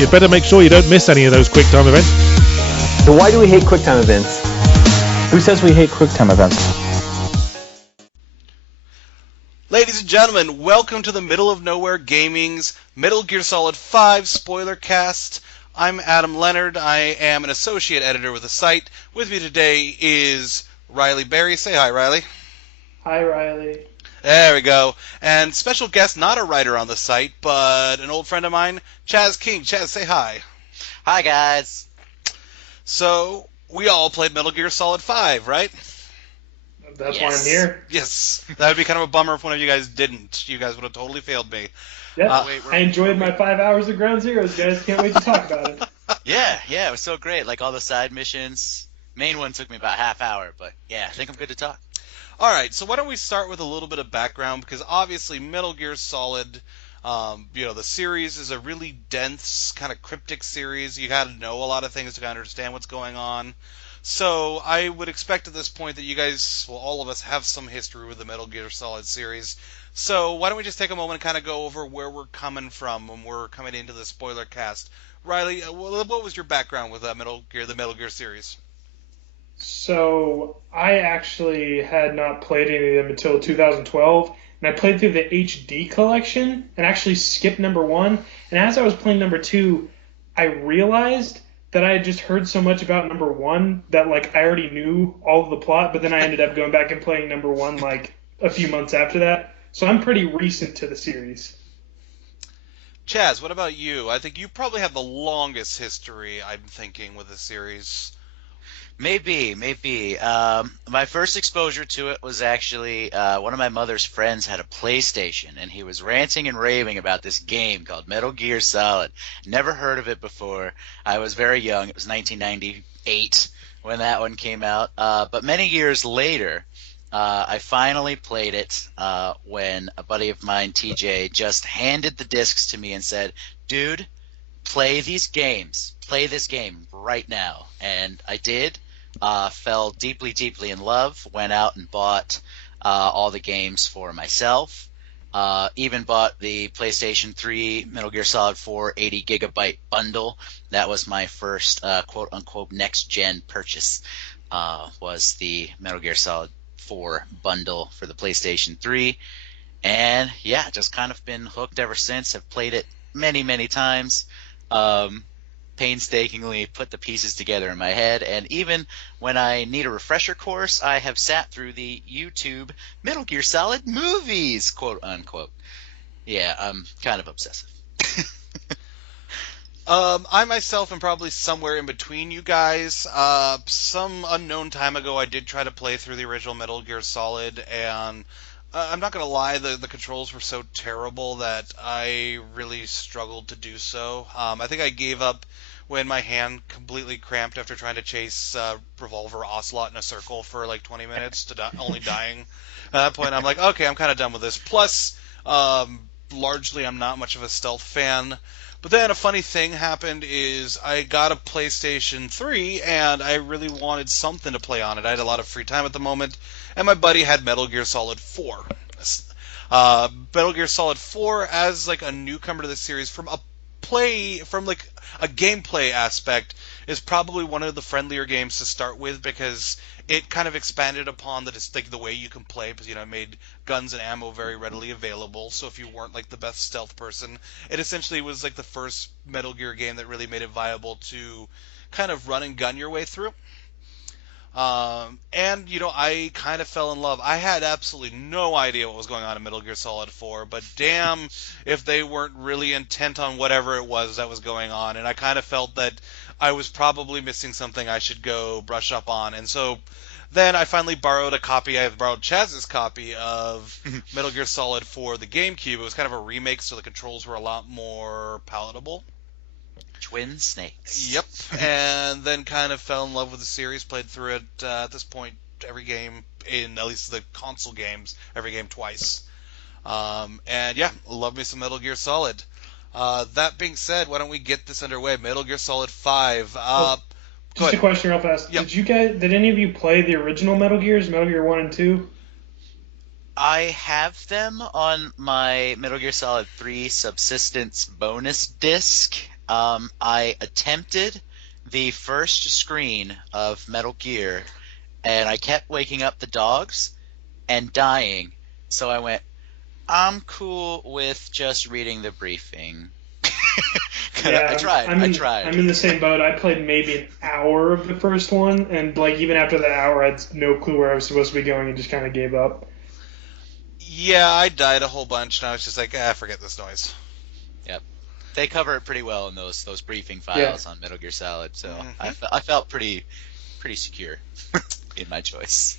you'd better make sure you don't miss any of those QuickTime events. So why do we hate QuickTime events? Who says we hate QuickTime events? Ladies and gentlemen, welcome to the Middle of Nowhere Gaming's Metal Gear Solid 5 Spoilercast. I'm Adam Leonard. I am an associate editor with the site. With me today is Riley Berry. Say hi, Riley. Hi, Riley. There we go. And special guest, not a writer on the site, but an old friend of mine, Chaz King. Chaz, say hi. Hi, guys. So, we all played Metal Gear Solid 5, right? That's why I'm here. Yes. That would be kind of a bummer if one of you guys didn't. You guys would have totally failed me. Yeah, I enjoyed my 5 hours of Ground Zeroes, guys. Can't wait to talk about it. Yeah, it was so great. Like all the side missions. Main one took me about half hour, but yeah, I think I'm good to talk. All right, so why don't we start with a little bit of background, because obviously Metal Gear Solid, the series is a really dense, kind of cryptic series. You got to know a lot of things to kind of understand what's going on. So I would expect at this point that you guys, well, all of us, have some history with the Metal Gear Solid series. So why don't we just take a moment and kind of go over where we're coming from when we're coming into the spoiler cast. Riley, what was your background with the Metal Gear series? So I actually had not played any of them until 2012, and I played through the HD collection and actually skipped number 1. And as I was playing number 2, I realized that I had just heard so much about number 1 that like I already knew all of the plot, but then I ended up going back and playing number 1 like a few months after that. So I'm pretty recent to the series. Chaz, what about you? I think you probably have the longest history, I'm thinking, with the series. Maybe. My first exposure to it was actually one of my mother's friends had a PlayStation, and he was ranting and raving about this game called Metal Gear Solid. Never heard of it before. I was very young. It was 1998 when that one came out. But many years later, I finally played it when a buddy of mine, TJ, just handed the discs to me and said, "Dude, play these games. Play this game right now." And I did. Fell deeply, deeply in love. Went out and bought all the games for myself. Even bought the PlayStation 3 Metal Gear Solid 4 80 gigabyte bundle. That was my first quote-unquote next-gen purchase, was the Metal Gear Solid 4 bundle for the PlayStation 3. And yeah, just kind of been hooked ever since. I've played it many, many times. Painstakingly put the pieces together in my head, and even when I need a refresher course, I have sat through the YouTube Metal Gear Solid movies, quote unquote. Yeah, I'm kind of obsessive. I myself am probably somewhere in between you guys. Some unknown time ago, I did try to play through the original Metal Gear Solid, and I'm not going to lie, the controls were so terrible that I really struggled to do so. I think I gave up when my hand completely cramped after trying to chase Revolver Ocelot in a circle for like 20 minutes, only dying. At that point, I'm like, okay, I'm kind of done with this. Plus, largely, I'm not much of a stealth fan. But then a funny thing happened is I got a PlayStation 3, and I really wanted something to play on it. I had a lot of free time at the moment, and my buddy had Metal Gear Solid 4. Metal Gear Solid 4, as like a newcomer to the series, from like a gameplay aspect, is probably one of the friendlier games to start with, because it kind of expanded upon the way you can play, because it made guns and ammo very readily available. So if you weren't like the best stealth person, it essentially was like the first Metal Gear game that really made it viable to kind of run and gun your way through. I kind of fell in love. I had absolutely no idea what was going on in Metal Gear Solid 4, but damn if they weren't really intent on whatever it was that was going on, and I kind of felt that I was probably missing something I should go brush up on, and so then I finally borrowed I borrowed Chaz's copy of Metal Gear Solid for the GameCube. It was kind of a remake, so the controls were a lot more palatable. Twin Snakes. Yep, and then kind of fell in love with the series, played through it at this point every game, in at least the console games, every game twice. And yeah, love me some Metal Gear Solid. That being said, why don't we get this underway? Metal Gear Solid 5. Just a question real fast. Yep. Did any of you play the original Metal Gears, Metal Gear 1 and 2? I have them on my Metal Gear Solid 3 Subsistence bonus disc. I attempted the first screen of Metal Gear, and I kept waking up the dogs and dying. So I went, I'm cool with just reading the briefing. I tried. I'm in the same boat. I played maybe an hour of the first one, and like even after that hour, I had no clue where I was supposed to be going and just kind of gave up. Yeah, I died a whole bunch, and I was just like, forget this noise. Yep. They cover it pretty well in those briefing files on Metal Gear Solid, so I felt pretty secure in my choice.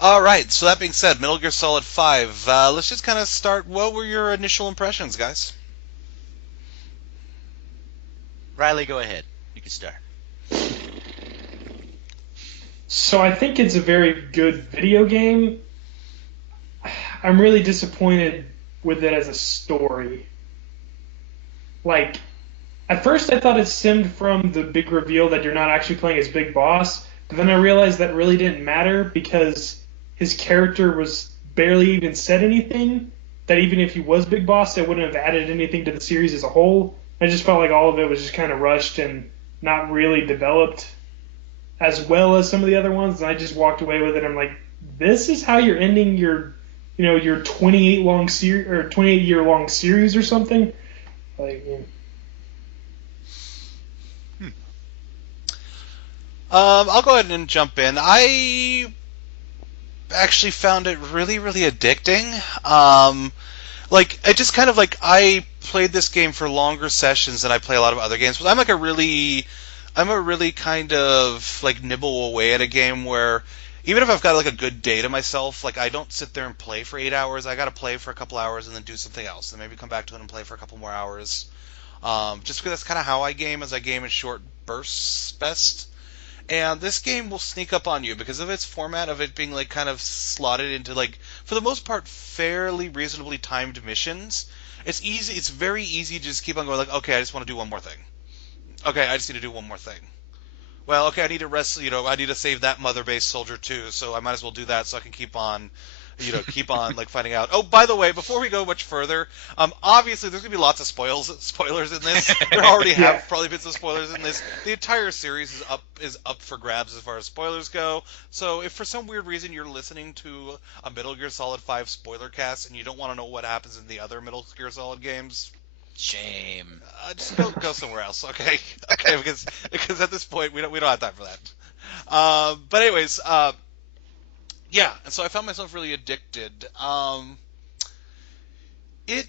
All right, so that being said, Metal Gear Solid 5, let's just kind of start. What were your initial impressions, guys? Riley, go ahead. You can start. So I think it's a very good video game. I'm really disappointed with it as a story. Like, at first I thought it stemmed from the big reveal that you're not actually playing as Big Boss, but then I realized that really didn't matter because his character was barely even said anything, that even if he was Big Boss, it wouldn't have added anything to the series as a whole. I just felt like all of it was just kind of rushed and not really developed as well as some of the other ones, and I just walked away with it. I'm like, this is how you're ending your 28 long series or 28 year long series or something. Like, I'll go ahead and jump in. I actually found it really, really addicting. I played this game for longer sessions than I play a lot of other games. But I'm a really kind of like nibble away at a game where even if I've got like a good day to myself, like I don't sit there and play for 8 hours. I got to play for a couple hours and then do something else, and maybe come back to it and play for a couple more hours. Just because that's kind of how I game, as I game in short bursts best. And this game will sneak up on you because of its format of it being like kind of slotted into like, for the most part, fairly reasonably timed missions. It's easy. It's very easy to just keep on going like, okay, I just want to do one more thing. Okay, I just need to do one more thing. Well, okay, I need to rest. I need to save that mother base soldier too. So I might as well do that so I can keep on like finding out. Oh, by the way, before we go much further, obviously there's gonna be lots of spoilers in this. There already have probably been some spoilers in this. The entire series is up for grabs as far as spoilers go. So if for some weird reason you're listening to a Metal Gear Solid 5 spoiler cast and you don't want to know what happens in the other Metal Gear Solid games, shame. Just go somewhere else, okay? Okay, because at this point we don't have time for that. But anyways. Yeah, and so I found myself really addicted. It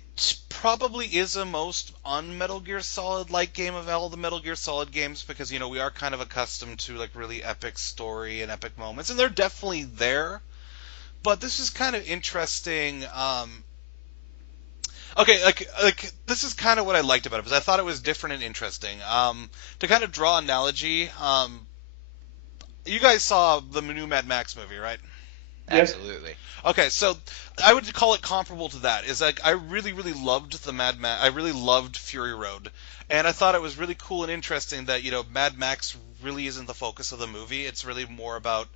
probably is the most un-Metal Gear Solid-like game of all the Metal Gear Solid games because, we are kind of accustomed to, like, really epic story and epic moments, and they're definitely there. But this is kind of interesting. Okay, like this is kind of what I liked about it, because I thought it was different and interesting. To kind of draw an analogy, you guys saw the new Mad Max movie, right? Absolutely. Okay, so I would call it comparable to that. Is like I really, really loved the Mad Max. I really loved Fury Road, and I thought it was really cool and interesting that Mad Max really isn't the focus of the movie. It's really more about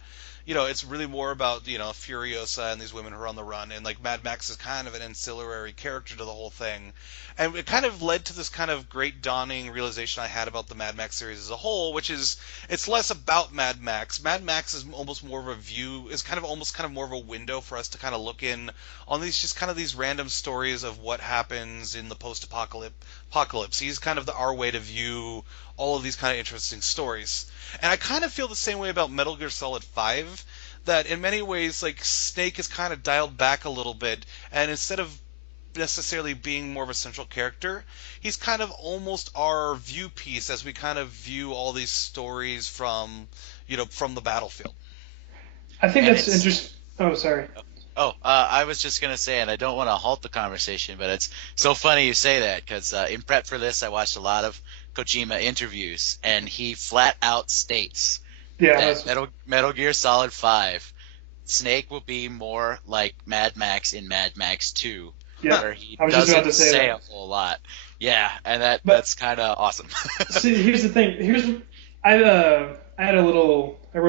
Furiosa and these women who are on the run, and like Mad Max is kind of an ancillary character to the whole thing. And it kind of led to this kind of great dawning realization I had about the Mad Max series as a whole, which is it's less about Mad Max. Mad Max is almost more of a view, is kind of more of a window for us to kind of look in on these random stories of what happens in the post-apocalypse. He's kind of our way to view all of these kind of interesting stories. And I kind of feel the same way about Metal Gear Solid 5, that in many ways, like, Snake is kind of dialed back a little bit, and instead of necessarily being more of a central character, he's kind of almost our view piece as we kind of view all these stories from the battlefield. I think that's interesting. Oh, sorry. I was just going to say, and I don't want to halt the conversation, but it's so funny you say that, because in prep for this, I watched a lot of Kojima interviews, and he flat out states that Metal Gear Solid 5, Snake will be more like Mad Max in Mad Max 2, where he doesn't say a whole lot. Yeah, and that's kind of awesome. See, here's the thing. I wrote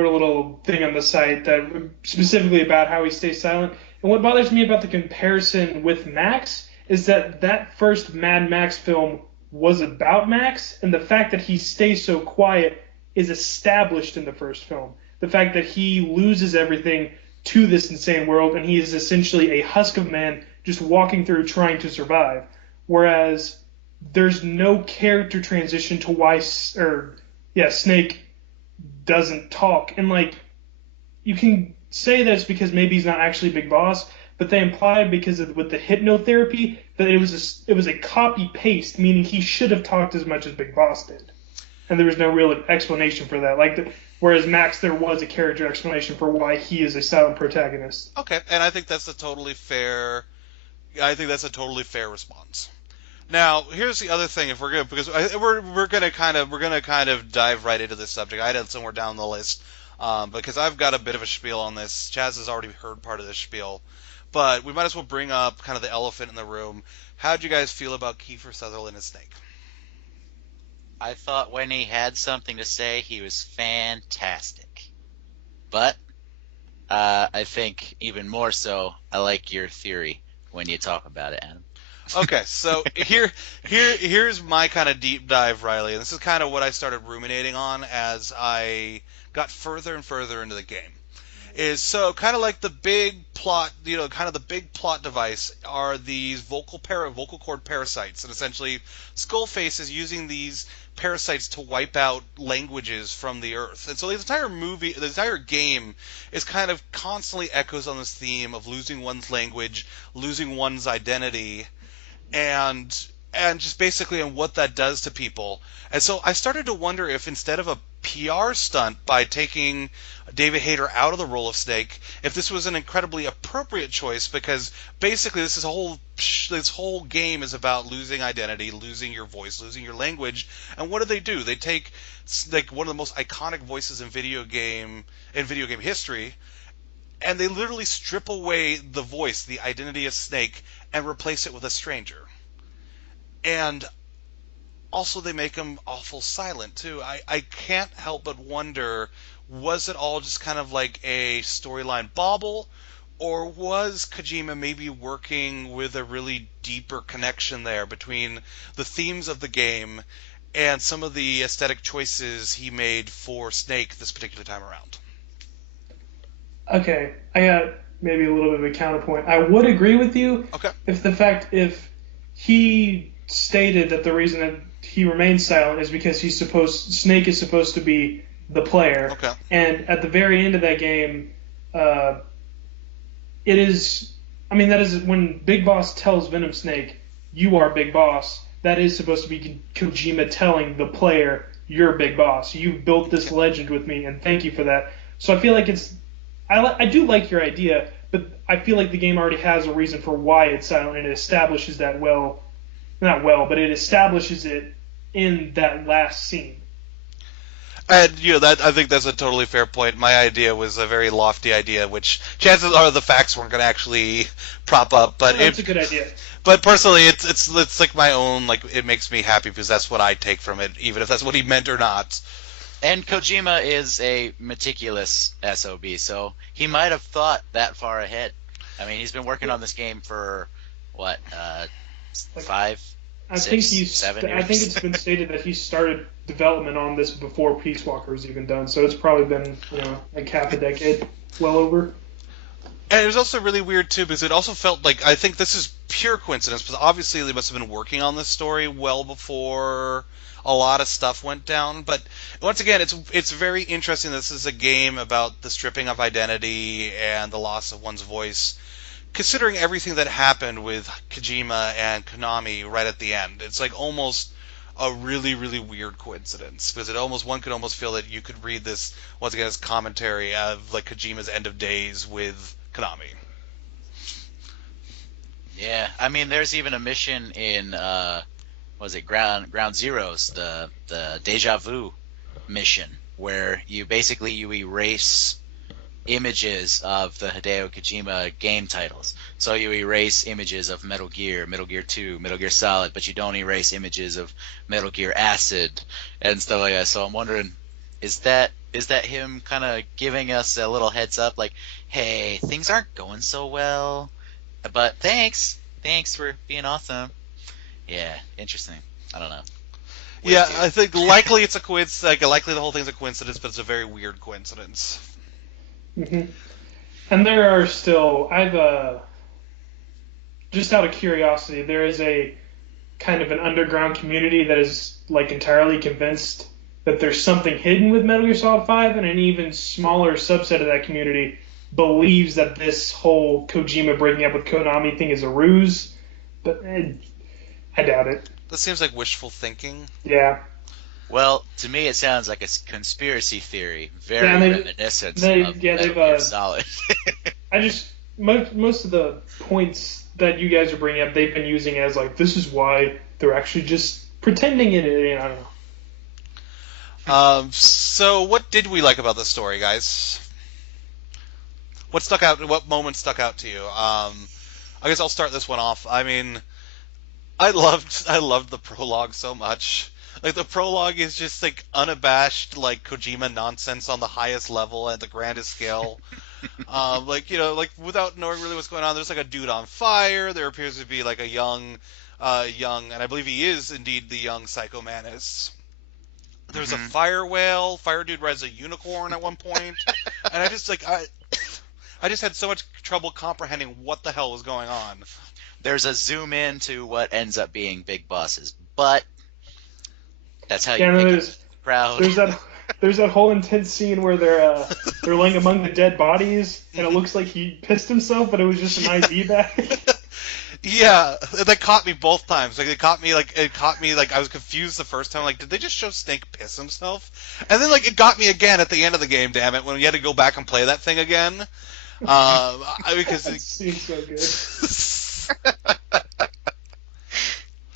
a little thing on the site that specifically about how he stays silent. And what bothers me about the comparison with Max is that first Mad Max film was about Max, and the fact that he stays so quiet is established in the first film. The fact that he loses everything to this insane world, and he is essentially a husk of man just walking through trying to survive. Whereas there's no character transition to why Snake doesn't talk. And, like, you can say that's because maybe he's not actually Big Boss, but they imply with the hypnotherapy that it was a copy-paste, meaning he should have talked as much as Big Boss did. And there was no real explanation for that. Whereas Max, there was a character explanation for why he is a silent protagonist. Okay, and I think that's a totally fair response. Now, here's the other thing. If we're good, because we're gonna kind of dive right into this subject. I had it somewhere down the list because I've got a bit of a spiel on this. Chaz has already heard part of this spiel, but we might as well bring up kind of the elephant in the room. How'd you guys feel about Kiefer Sutherland as Snake? I thought when he had something to say, he was fantastic. But I think even more so, I like your theory when you talk about it, Adam. Okay, so here's my kind of deep dive, Riley. And this is kind of what I started ruminating on as I got further and further into the game. Is so kind of like the big plot, kind of the big plot device are these vocal cord parasites, and essentially Skullface is using these parasites to wipe out languages from the earth. And so the entire game is kind of constantly echoes on this theme of losing one's language, losing one's identity, and just basically on what that does to people. And so I started to wonder if instead of a PR stunt by taking David Hayter out of the role of Snake, if this was an incredibly appropriate choice, because basically this whole game is about losing identity, losing your voice, losing your language. And what do? They take like one of the most iconic voices in video game history, and they literally strip away the voice, the identity of Snake, and replace it with a stranger. And also they make him awful silent too. I can't help but wonder, was it all just kind of like a storyline bauble, or was Kojima maybe working with a really deeper connection there between the themes of the game and some of the aesthetic choices he made for Snake this particular time around? Okay, I got maybe a little bit of a counterpoint. I would agree with you if he stated that the reason that he remains silent is because Snake is supposed to be the player. Okay. And at the very end of that game, that is when Big Boss tells Venom Snake, "You are Big Boss." That is supposed to be Kojima telling the player, "You're Big Boss. You've built this legend with me, and thank you for that." So I feel like I do like your idea, but I feel like the game already has a reason for why it's silent, and it establishes that but it establishes it in that last scene. And I think that's a totally fair point. My idea was a very lofty idea, which chances are the facts weren't going to actually prop up. But that's a good idea. But personally, it's like my own. Like, it makes me happy because that's what I take from it, even if that's what he meant or not. And Kojima is a meticulous SOB, so he might have thought that far ahead. I mean, he's been working on this game for what, 5, 6, 7 years? I think it's been stated that he started development on this before Peace Walker was even done, so it's probably been like half a decade, well over. And it was also really weird too, because it also felt like, I think this is pure coincidence, because obviously they must have been working on this story well before a lot of stuff went down. But once again, it's very interesting. This is a game about the stripping of identity and the loss of one's voice, considering everything that happened with Kojima and Konami right at the end. It's like almost a really, really weird coincidence, because one could almost feel that you could read this once again as commentary of like Kojima's end of days with Konami. Yeah, I mean, there's even a mission in Ground Zeroes, the Deja Vu mission, where you erase images of the Hideo Kojima game titles. So you erase images of Metal Gear 2, Metal Gear Solid, but you don't erase images of Metal Gear Acid and stuff like that. So I'm wondering, is that him kind of giving us a little heads up, like, hey, things aren't going so well, but thanks for being awesome. Yeah, interesting. I don't know. Yeah, I think likely it's a coincidence. Like, likely the whole thing's a coincidence, but it's a very weird coincidence. Mm-hmm. And there are still, just out of curiosity, there is a kind of an underground community that is like entirely convinced that there's something hidden with Metal Gear Solid 5, and an even smaller subset of that community believes that this whole Kojima breaking up with Konami thing is a ruse. But I doubt it. That seems like wishful thinking. Yeah. Well, to me, it sounds like a conspiracy theory, very reminiscent of Metal Gear Solid. Most of the points that you guys are bringing up, they've been using as like, this is why they're actually just pretending it. I don't know. So what did we like about the story, guys? What stuck out? What moment stuck out to you? I guess I'll start this one off. I mean, I loved the prologue so much. Like, the prologue is just like unabashed, like Kojima nonsense on the highest level at the grandest scale. Like, you know, like without knowing really what's going on, there's like a dude on fire. There appears to be like a young, and I believe he is indeed the young Psycho Mantis. There's a fire whale. Fire dude rides a unicorn at one point, and I just had so much trouble comprehending what the hell was going on. There's a zoom in to what ends up being big bosses, but that's how you make it proud. There's that whole intense scene where they're laying among the dead bodies, and it looks like he pissed himself, but it was just an IV bag. Yeah, that caught me both times. Like, it caught me like I was confused the first time. Like, did they just show Snake piss himself? And then like it got me again at the end of the game. Damn it! When we had to go back and play that thing again, because it seems so good.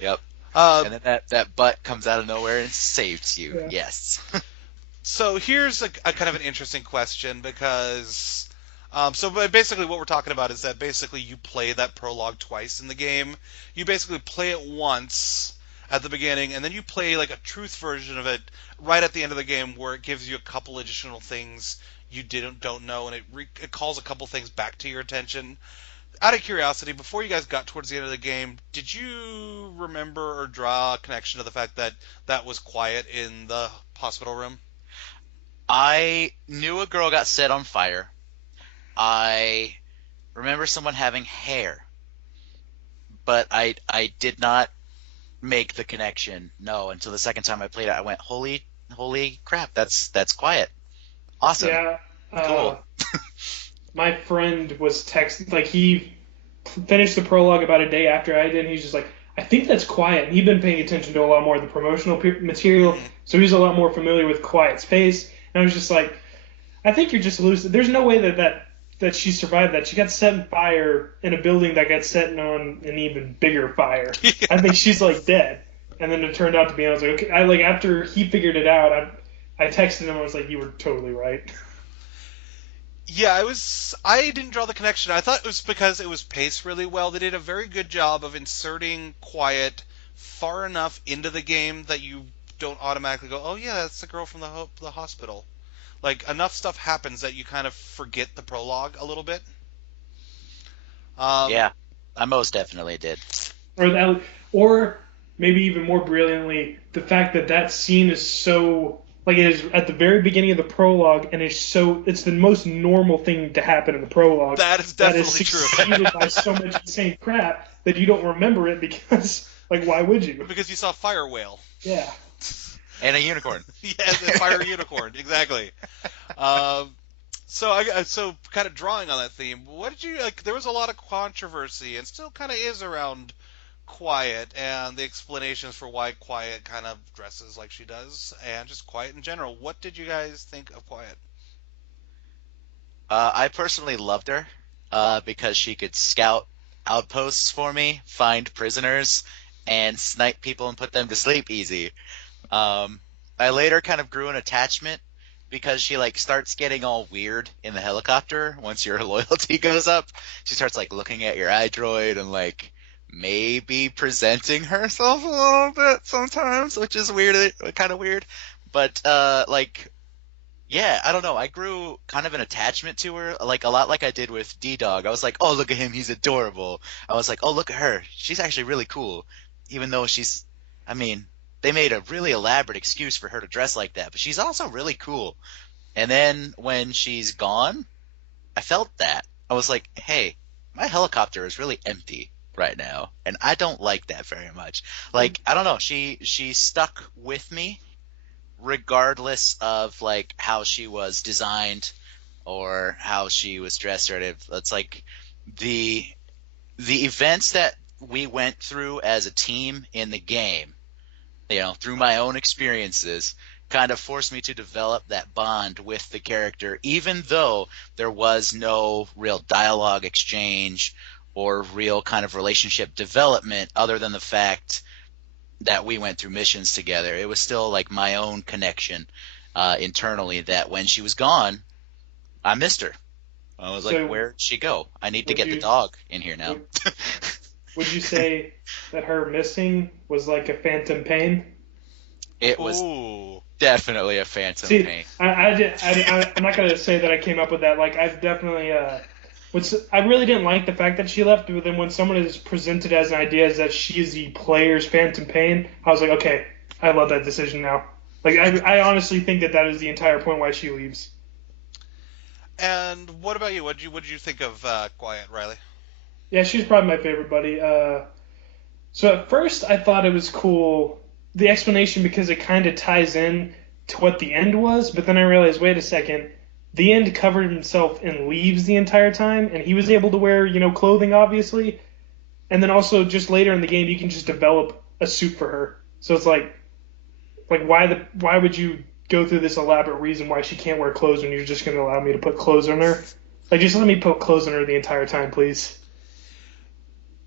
Yep. And then that butt comes out of nowhere and saves you. Yeah. Yes. So here's a kind of an interesting question, because so basically what we're talking about is that basically you play that prologue twice in the game. You basically play it once at the beginning, and then you play like a truth version of it right at the end of the game, where it gives you a couple additional things you don't know, and it calls a couple things back to your attention. Out of curiosity, before you guys got towards the end of the game, did you remember or draw a connection to the fact that that was quiet in the hospital room? I knew a girl got set on fire. I remember someone having hair, but I did not make the connection. No, until the second time I played it, I went, holy crap, that's quiet. Awesome. Yeah. Cool. My friend was texting, like, he finished the prologue about a day after I did, and he's just like, I think that's quiet. And he'd been paying attention to a lot more of the promotional material, so he's a lot more familiar with Quiet's face. And I was just like, I think you're just hallucinating. There's no way that she survived that. She got set on fire in a building that got set on an even bigger fire. Yeah. I think she's, like, dead. And then it turned out to be, I was like, okay. After he figured it out, I texted him, I was like, you were totally right. Yeah, I didn't draw the connection. I thought it was because it was paced really well. They did a very good job of inserting Quiet far enough into the game that you don't automatically go, oh yeah, that's the girl from the hospital. Like, enough stuff happens that you kind of forget the prologue a little bit. Yeah, I most definitely did. Or maybe even more brilliantly, the fact that scene is so... Like, it is at the very beginning of the prologue, and it's the most normal thing to happen in the prologue. That is definitely true. That is succeeded by so much insane crap that you don't remember it because, like, why would you? Because you saw Fire Whale. Yeah. And a unicorn. Yes, a fire unicorn, exactly. So kind of drawing on that theme, what did you, like, there was a lot of controversy, and still kind of is around Quiet and the explanations for why Quiet kind of dresses like she does, and just Quiet in general. What did you guys think of Quiet? I personally loved her because she could scout outposts for me, find prisoners, and snipe people and put them to sleep easy. I later kind of grew an attachment because she, like, starts getting all weird in the helicopter once your loyalty goes up. She starts, like, looking at your iDroid and, like, maybe presenting herself a little bit sometimes, which is weird, kind of weird. But, yeah, I don't know. I grew kind of an attachment to her, like, a lot like I did with D-Dog. I was like, oh, look at him, he's adorable. I was like, oh, look at her. She's actually really cool, even though she's I mean, they made a really elaborate excuse for her to dress like that, but she's also really cool. And then when she's gone, I felt that. I was like, hey, my helicopter is really empty right now, and I don't like that very much. Like, I don't know, she stuck with me regardless of like how she was designed or how she was dressed. Or it's like the events that we went through as a team in the game, through my own experiences, kind of forced me to develop that bond with the character, even though there was no real dialogue exchange or real kind of relationship development other than the fact that we went through missions together. It was still like my own connection internally that when she was gone, I missed her. I was like, where'd she go? I need to get the dog in here now. Would you say that her missing was like a phantom pain? It was definitely a phantom pain. I'm not going to say that I came up with that. Like, I've definitely... I really didn't like the fact that she left, but then when someone is presented as an idea as that she is the player's phantom pain, I was like, okay, I love that decision now. Like, I honestly think that is the entire point why she leaves. And what about you? What did you think of Quiet, Riley? Yeah, she's probably my favorite buddy. So at first I thought it was cool, the explanation, because it kind of ties in to what the end was, but then I realized, wait a second, the end covered himself in leaves the entire time, and he was able to wear, clothing, obviously. And then also, just later in the game, you can just develop a suit for her. So it's like why would you go through this elaborate reason why she can't wear clothes when you're just going to allow me to put clothes on her? Like, just let me put clothes on her the entire time, please.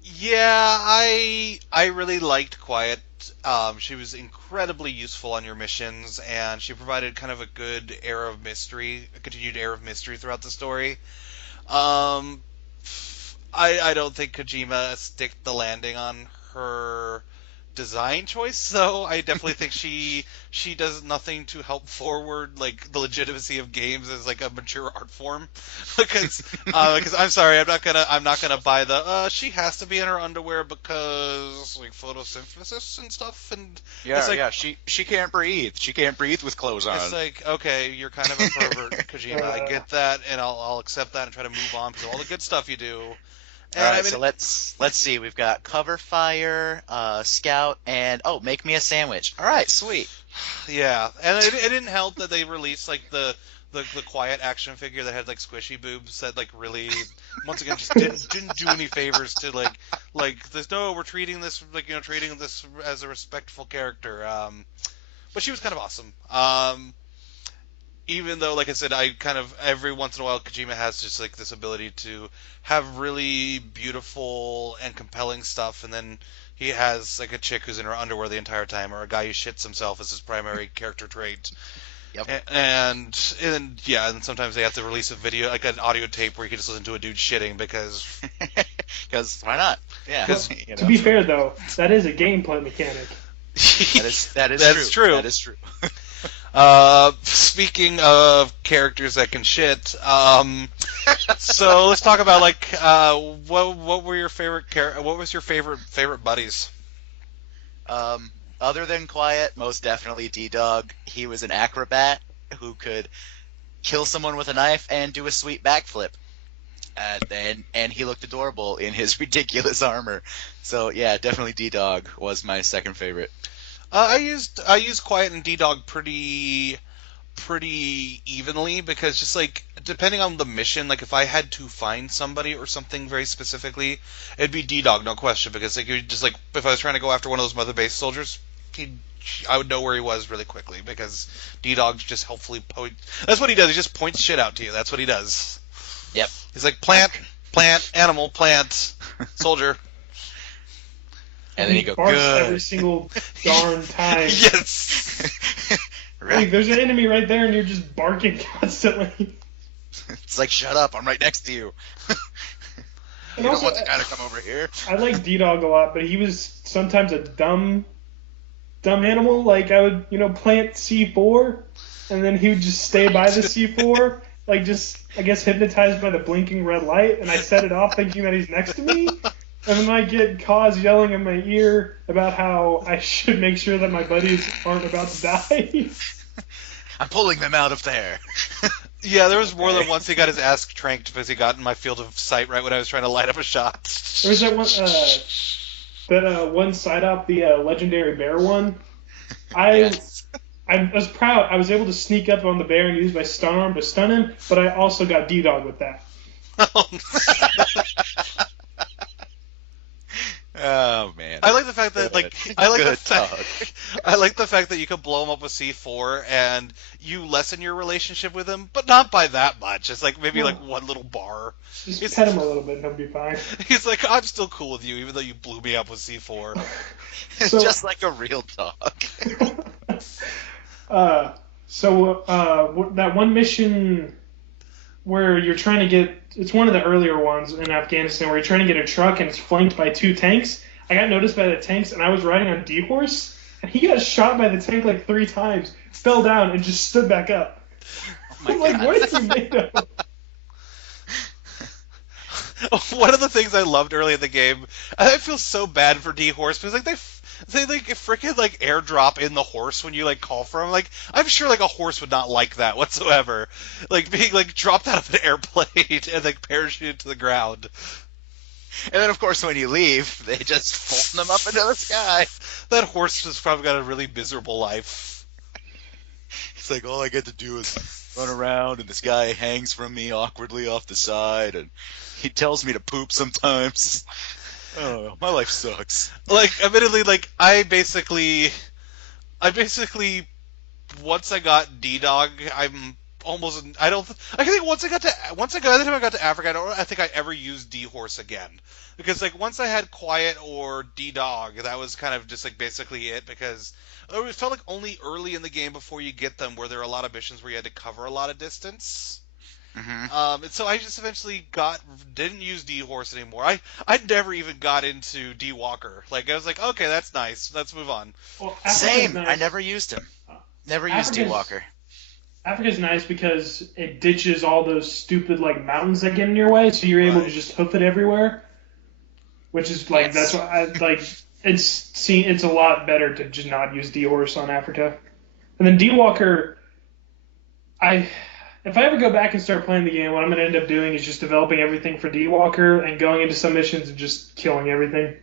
Yeah, I really liked Quiet. She was incredibly useful on your missions, and she provided kind of a good air of mystery, a continued air of mystery throughout the story. I don't think Kojima sticked the landing on her design choice, though. I definitely think she does nothing to help forward like the legitimacy of games as like a mature art form. because I'm sorry, I'm not gonna buy the she has to be in her underwear because like photosynthesis and stuff, and she can't breathe. She can't breathe with clothes on. It's like, okay, you're kind of a pervert, Kojima. I get that, and I'll accept that and try to move on because of all the good stuff you do. And all right, so let's see. We've got Cover Fire, Scout, and make me a sandwich. All right, sweet. Yeah, and it didn't help that they released like the Quiet action figure that had like squishy boobs that like really once again just didn't do any favors to like there's we're treating this treating this as a respectful character. But she was kind of awesome. Even though, like I said, I kind of every once in a while Kojima has just like this ability to have really beautiful and compelling stuff, and then he has like a chick who's in her underwear the entire time, or a guy who shits himself as his primary character trait. Yep. And sometimes they have to release a video, like an audio tape, where you can just listen to a dude shitting because why not? Yeah. To be fair though, that is a gameplay mechanic. That is true. That is true. Speaking of characters that can shit, so let's talk about like what were your favorite what was your favorite buddies? Other than Quiet, most definitely D-Dog. He was an acrobat who could kill someone with a knife and do a sweet backflip. And he looked adorable in his ridiculous armor. So yeah, definitely D-Dog was my second favorite. I used Quiet and D-Dog pretty evenly, because just like depending on the mission, like if I had to find somebody or something very specifically, it'd be D-Dog, no question, because like you just like if I was trying to go after one of those mother base soldiers, I would know where he was really quickly, because D-Dog just helpfully that's what he does. He just points shit out to you. That's what he does. Yep. He's like plant, animal, plant, soldier. And then he barks good every single darn time. Yes. Right. Like, there's an enemy right there, and you're just barking constantly. It's like, shut up! I'm right next to you. You don't want the guy to come over here. I like D-Dog a lot, but he was sometimes a dumb animal. Like I would, plant C4, and then he would just stay by the C4, like just I guess hypnotized by the blinking red light, and I set it off thinking that he's next to me. And then I get Kaz yelling in my ear about how I should make sure that my buddies aren't about to die. I'm pulling them out of there. Yeah, there was more than once he got his ass tranked because he got in my field of sight right when I was trying to light up a shot. There was that one side up, the legendary bear one. I was proud. I was able to sneak up on the bear and use my stun arm to stun him, but I also got D-Dog with that. Oh man! I like the fact that I like the fact that you can blow him up with C4 and you lessen your relationship with him, but not by that much. It's like maybe like one little bar. Just pet him a little bit and he'll be fine. He's like, I'm still cool with you, even though you blew me up with C4. Just like a real dog. That one mission where you're trying to get, it's one of the earlier ones in Afghanistan where you're trying to get a truck and it's flanked by 2 tanks. I got noticed by the tanks and I was riding on D-Horse and he got shot by the tank like 3 times, fell down and just stood back up. Oh I'm like, what is he made of? One of the things I loved early in the game, I feel so bad for D-Horse because like they like freaking like airdrop in the horse when you like call for him. Like I'm sure like a horse would not like that whatsoever. Like being like dropped out of an airplane and like parachuted to the ground. And then of course when you leave, they just fold them up into the sky. That horse has probably got a really miserable life. It's like all I get to do is run around and this guy hangs from me awkwardly off the side and he tells me to poop sometimes. Oh, my life sucks. Like, admittedly, like I basically once I got D-Dog, I think once I got to Africa, I don't think I ever used D-Horse again. Because like once I had Quiet or D-Dog, that was kind of just like basically it, because it felt like only early in the game before you get them where there are a lot of missions where you had to cover a lot of distance. Mm-hmm. And so I just eventually didn't use D-Horse anymore. I never even got into D-Walker. Like I was like, okay, that's nice. Let's move on. Well, Same. nice. I never used him. Never used D-Walker. Africa's nice because it ditches all those stupid like mountains that get in your way, so you're able to just hoof it everywhere. Which is like that's why I like it's a lot better to just not use D-Horse on Africa. And then D-Walker, if I ever go back and start playing the game, what I'm going to end up doing is just developing everything for D-Walker and going into some missions and just killing everything.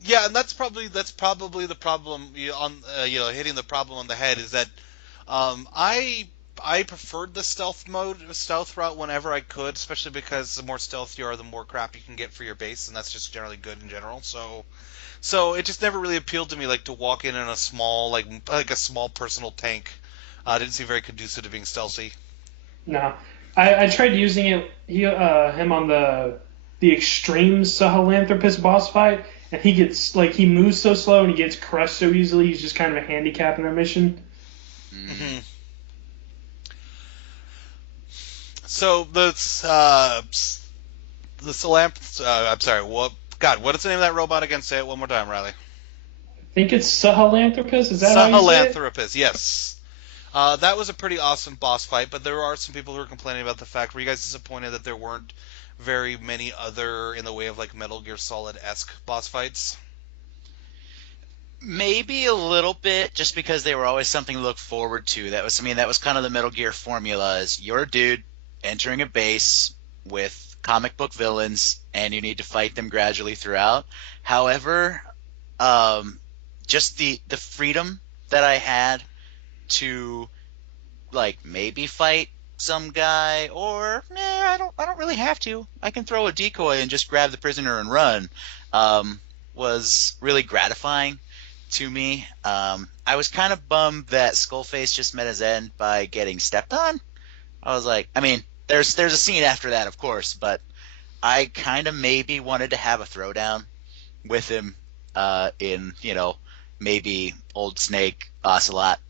Yeah, and that's probably the problem hitting the problem on the head is that I preferred the stealth route whenever I could, especially because the more stealth you are, the more crap you can get for your base, and that's just generally good in general. So it just never really appealed to me, like to walk in a small like a small personal tank. Didn't seem very conducive to being stealthy. No, I tried using him on the extreme Sahelanthropus boss fight, and he moves so slow and he gets crushed so easily. He's just kind of a handicap in our mission. Mm-hmm. So I'm sorry. What is the name of that robot again? Say it one more time, Riley. I think it's Sahelanthropus. Is that how you say it? Sahelanthropus, yes. That was a pretty awesome boss fight, but there are some people who are complaining about the fact. Were you guys disappointed that there weren't very many other in the way of like Metal Gear Solid-esque boss fights? Maybe a little bit, just because they were always something to look forward to. That was kind of the Metal Gear formula: is you're a dude entering a base with comic book villains, and you need to fight them gradually throughout. However, just the freedom that I had to like maybe fight some guy, or I don't really have to. I can throw a decoy and just grab the prisoner and run. Was really gratifying to me. I was kind of bummed that Skullface just met his end by getting stepped on. I was like, I mean, there's a scene after that, of course, but I kind of maybe wanted to have a throwdown with him in, maybe Old Snake, Ocelot,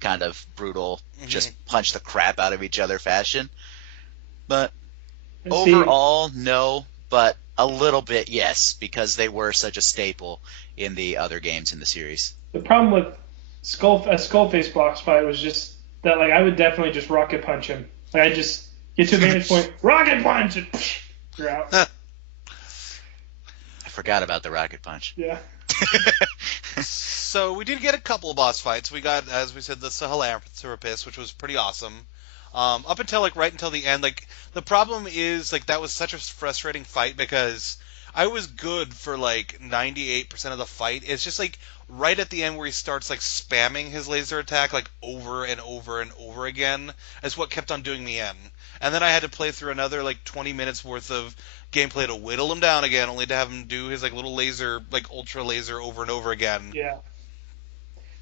kind of brutal, just punch the crap out of each other fashion. But overall, no, but a little bit, yes, because they were such a staple in the other games in the series. The problem with Skullface boss fight was just that, like, I would definitely just rocket punch him. Like, I just get to a vantage point, rocket punch, and you're out. forgot about the rocket punch. Yeah. So we did get a couple of boss fights. We got, as we said, the Sahelanthropus, which was pretty awesome. Up until right until the end, the problem is that was such a frustrating fight because I was good for 98% of the fight. It's just right at the end where he starts spamming his laser attack over and over and over again is what kept on doing me in. And then I had to play through another 20 minutes worth of gameplay to whittle him down again, only to have him do his little laser, ultra laser over and over again. Yeah.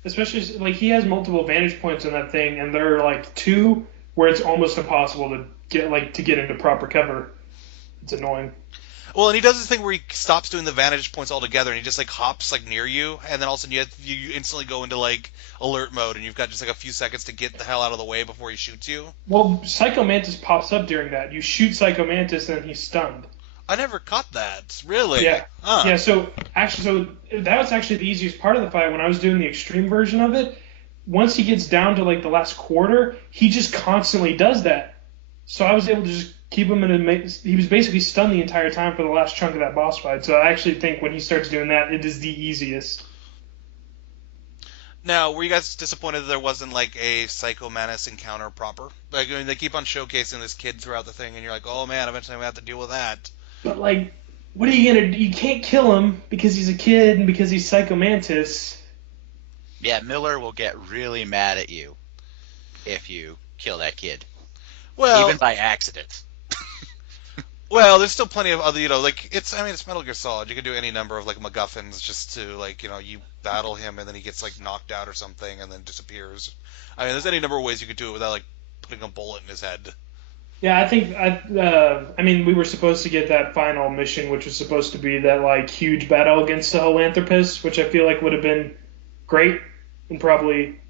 Especially he has multiple vantage points on that thing, and there are two where it's almost impossible to get into proper cover. It's annoying. Well, and he does this thing where he stops doing the vantage points altogether, and he just hops near you, and then all of a sudden you instantly go into alert mode, and you've got just a few seconds to get the hell out of the way before he shoots you. Well, Psycho Mantis pops up during that. You shoot Psycho Mantis, and he's stunned. I never caught that. Really? Yeah. Huh. Yeah. So that was actually the easiest part of the fight when I was doing the extreme version of it. Once he gets down to the last quarter, he just constantly does that. So I was able to just keep him he was basically stunned the entire time for the last chunk of that boss fight. So I actually think when he starts doing that, it is the easiest. Now, were you guys disappointed that there wasn't a Psycho Mantis encounter proper? They keep on showcasing this kid throughout the thing, and you're oh man, eventually I'm gonna have to deal with that. But what are you gonna do? You can't kill him because he's a kid and because he's Psycho Mantis. Yeah, Miller will get really mad at you if you kill that kid. Well, even by accident. Well, there's still plenty of other, it's Metal Gear Solid. You can do any number of MacGuffins just to you battle him and then he gets knocked out or something and then disappears. There's any number of ways you could do it without putting a bullet in his head. Yeah, I think we were supposed to get that final mission, which was supposed to be that huge battle against the Sahelanthropus, which I feel would have been great and probably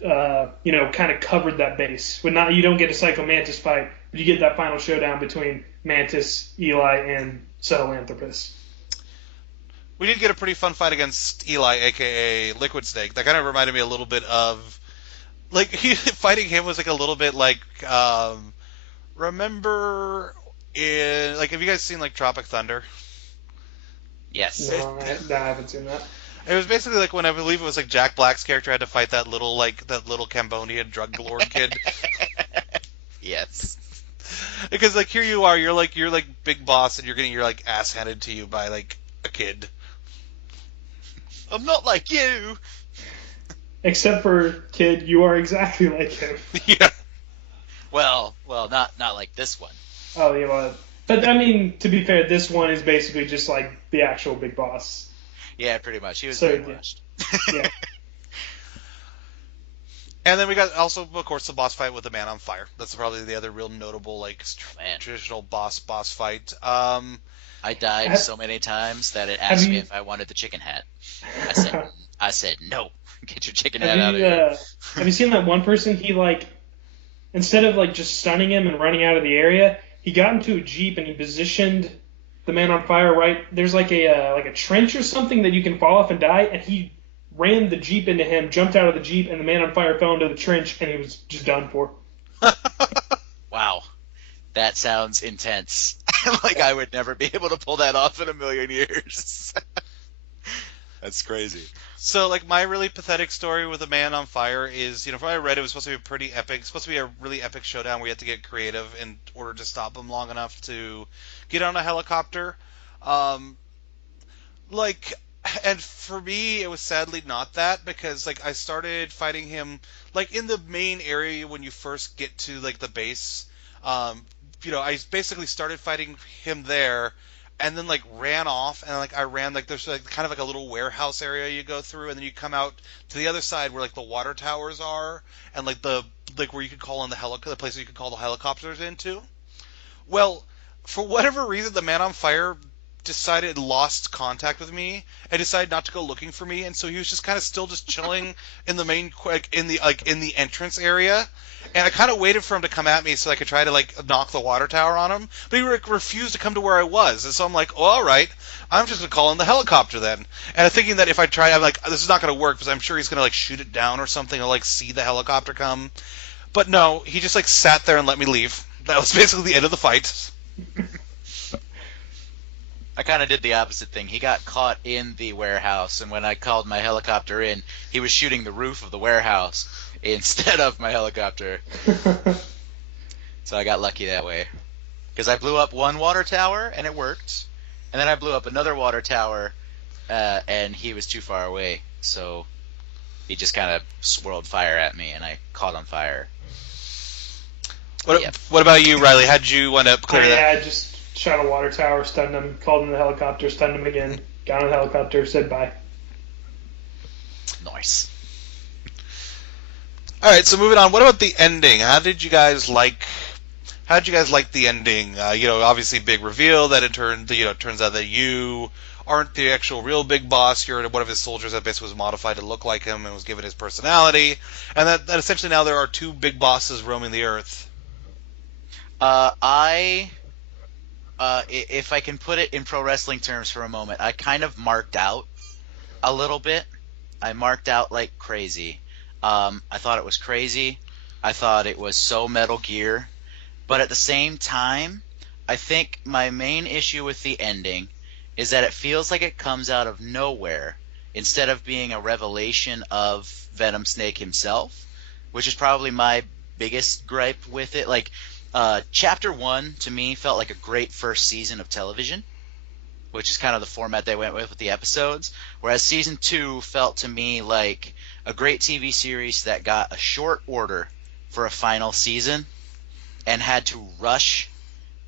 kind of covered that base. You don't get a Psycho Mantis fight, but you get that final showdown between Mantis, Eli, and Sahelanthropus. We did get a pretty fun fight against Eli, aka Liquid Snake. That kind of reminded me a little bit of fighting him was a little bit remember in have you guys seen Tropic Thunder? Yes. No, I haven't seen that. It was basically when I believe it was Jack Black's character had to fight that little Cambodian drug lord kid. Yes. Because here you are, you're big boss, and you're getting your ass handed to you by a kid. I'm not like you. Except for kid, you are exactly like him. Yeah. Well, not like this one. Oh yeah, well, but to be fair, this one is basically just the actual big boss. Yeah, pretty much. He was brainwashed. Yeah. And then we got also, of course, the boss fight with the Man on Fire. That's probably the other real notable, traditional boss fight. I died so many times that it asked me if I wanted the chicken hat. I said no. Get your chicken hat out of here. Have you seen that one person? He instead of just stunning him and running out of the area, he got into a Jeep and he positioned the Man on Fire right. There's a trench or something that you can fall off and die, and he ran the Jeep into him, jumped out of the Jeep, and the Man on Fire fell into the trench, and he was just done for. Wow. That sounds intense. I would never be able to pull that off in a million years. That's crazy. So, my really pathetic story with the Man on Fire is, from what I read, it was supposed to be pretty epic. It's supposed to be a really epic showdown where you have to get creative in order to stop him long enough to get on a helicopter. And for me, it was sadly not that, because, I started fighting him, in the main area when you first get to, the base. I basically started fighting him there, and then ran off, and I ran there's kind of a little warehouse area you go through, and then you come out to the other side where the water towers are, and the where you could call in the place where you could call the helicopters into. Well, for whatever reason, the Man on Fire lost contact with me and decided not to go looking for me, and so he was just kind of still just chilling in the main in the entrance area, and I kind of waited for him to come at me so I could try to knock the water tower on him, but he refused to come to where I was, and so I'm oh, all right, I'm just gonna call in the helicopter then, and I'm thinking that if I try, I'm this is not gonna work because I'm sure he's gonna shoot it down or something, or see the helicopter come, but no, he just sat there and let me leave. That was basically the end of the fight. I kind of did the opposite thing. He got caught in the warehouse, and when I called my helicopter in, he was shooting the roof of the warehouse instead of my helicopter. So I got lucky that way. Because I blew up one water tower, and it worked. And then I blew up another water tower, and he was too far away. So he just kind of swirled fire at me, and I caught on fire. What about you, Riley? How'd you want to clear that? I just shot a water tower, stunned him, called in the helicopter, stunned him again, got on the helicopter, said bye. Nice. All right, so moving on. What about the ending? How did you guys like the ending? Obviously big reveal that turns out that you aren't the actual real big boss. You're one of his soldiers that basically was modified to look like him and was given his personality, and that essentially now there are two big bosses roaming the earth. If I can put it in pro wrestling terms for a moment, I kind of marked out a little bit. I marked out like crazy. I thought it was crazy. I thought it was so Metal Gear. But at the same time, I think my main issue with the ending is that it feels like it comes out of nowhere instead of being a revelation of Venom Snake himself, which is probably my biggest gripe with it. Like, Chapter 1, to me, felt like a great first season of television, which is kind of the format they went with the episodes, whereas Season 2 felt to me like a great TV series that got a short order for a final season and had to rush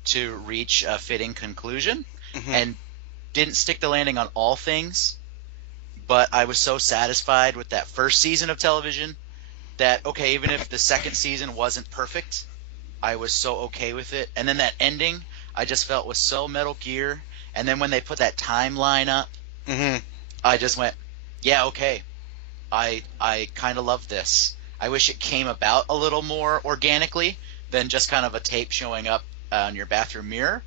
to reach a fitting conclusion, and didn't stick the landing on all things, but I was so satisfied with that first season of television that, okay, even if the second season wasn't perfect, I was so okay with it. And then that ending, I just felt was so Metal Gear. And then when they put that timeline up, I just went, yeah, okay. I kind of love this. I wish it came about a little more organically than just kind of a tape showing up on your bathroom mirror.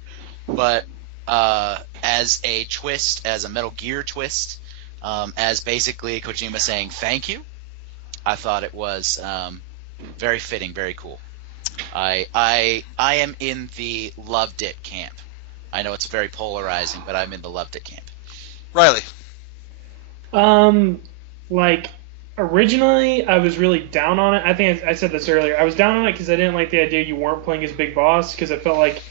But as a twist, as a Metal Gear twist, as basically Kojima saying thank you, I thought it was very fitting, very cool. I am in the loved it camp. I know it's very polarizing, but I'm in the loved it camp. Riley. Originally, I was really down on it. I think I said this earlier. I was down on it because I didn't like the idea you weren't playing as Big Boss, because I felt like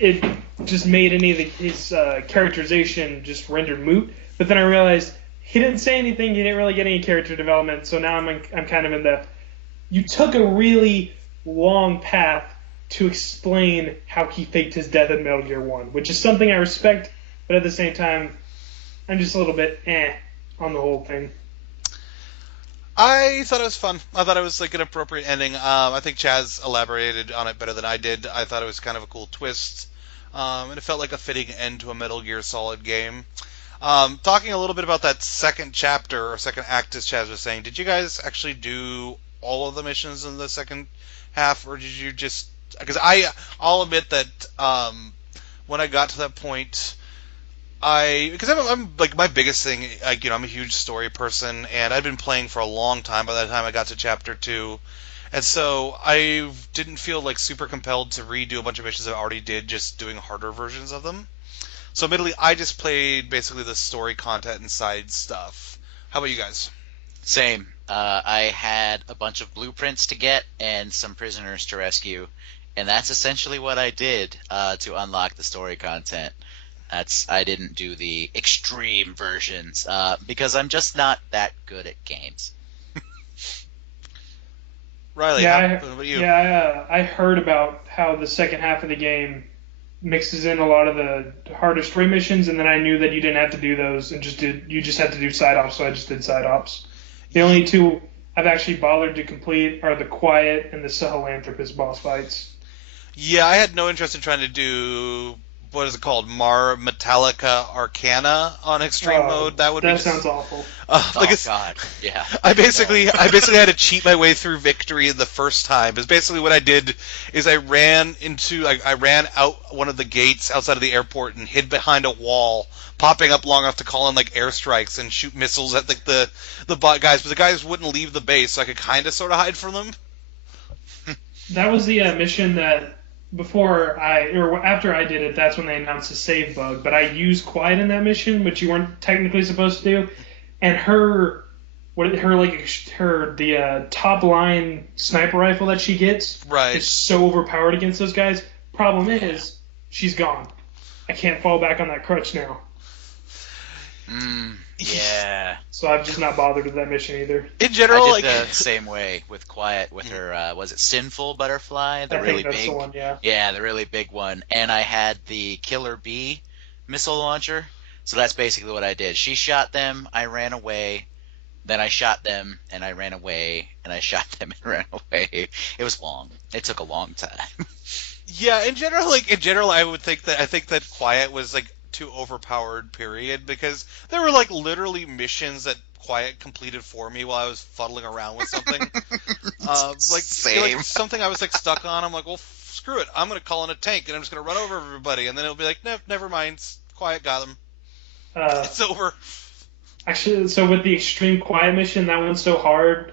it just made any of his characterization just rendered moot. But then I realized he didn't say anything. He didn't really get any character development. So now I'm kind of in the, you took a really long path to explain how he faked his death in Metal Gear 1, which is something I respect, but at the same time, I'm just a little bit on the whole thing. I thought it was fun. I thought it was like an appropriate ending. I think Chaz elaborated on it better than I did. I thought it was kind of a cool twist, and it felt like a fitting end to a Metal Gear Solid game. Talking a little bit about that second chapter, or second act, as Chaz was saying, did you guys actually do all of the missions in the second half, or did you just... Because I'll admit that when I got to that point, because I'm like, my biggest thing, I'm a huge story person, and I'd been playing for a long time by the time I got to chapter 2, and so I didn't feel like super compelled to redo a bunch of missions I already did, just doing harder versions of them. So admittedly, I just played basically the story content and side stuff. How about you guys? Same. I had a bunch of blueprints to get and some prisoners to rescue, and that's essentially what I did to unlock the story content. I didn't do the extreme versions because I'm just not that good at games. Riley, how about you? Yeah, I heard about how the second half of the game mixes in a lot of the harder story missions, and then I knew that you didn't have to do those and you just had to do side ops, so I just did side ops. The only two I've actually bothered to complete are the Quiet and the Sahelanthropus boss fights. Yeah, I had no interest in trying to do, what is it called, Metallica Arcana on extreme mode. That sounds awful. God, yeah. I basically had to cheat my way through victory the first time. Because basically what I did is I ran out one of the gates outside of the airport and hid behind a wall, popping up long enough to call in like airstrikes and shoot missiles at the bot guys, but the guys wouldn't leave the base, so I could kind of sort of hide from them. That was the mission that after I did it, that's when they announced a save bug. But I used Quiet in that mission, which you weren't technically supposed to do. And the top line sniper rifle that she gets is so overpowered against those guys. Problem is, she's gone. I can't fall back on that crutch now. Yeah. So I've just not bothered with that mission either. In general, I did the same way with Quiet with her. Was it Sinful Butterfly? The really think that's big the one, yeah. Yeah, the really big one. And I had the Killer Bee missile launcher. So that's basically what I did. She shot them, I ran away. Then I shot them, and I ran away, and I shot them and ran away. It was long. It took a long time. Yeah, in general, I think that Quiet was like too overpowered. Period, because there were like literally missions that Quiet completed for me while I was fuddling around with something. Like something I was like stuck on. I'm like, well, screw it. I'm gonna call in a tank, and I'm just gonna run over everybody, and then it'll be like, no, never mind. Quiet got them. It's over. Actually, so with the Extreme Quiet mission, that one's so hard,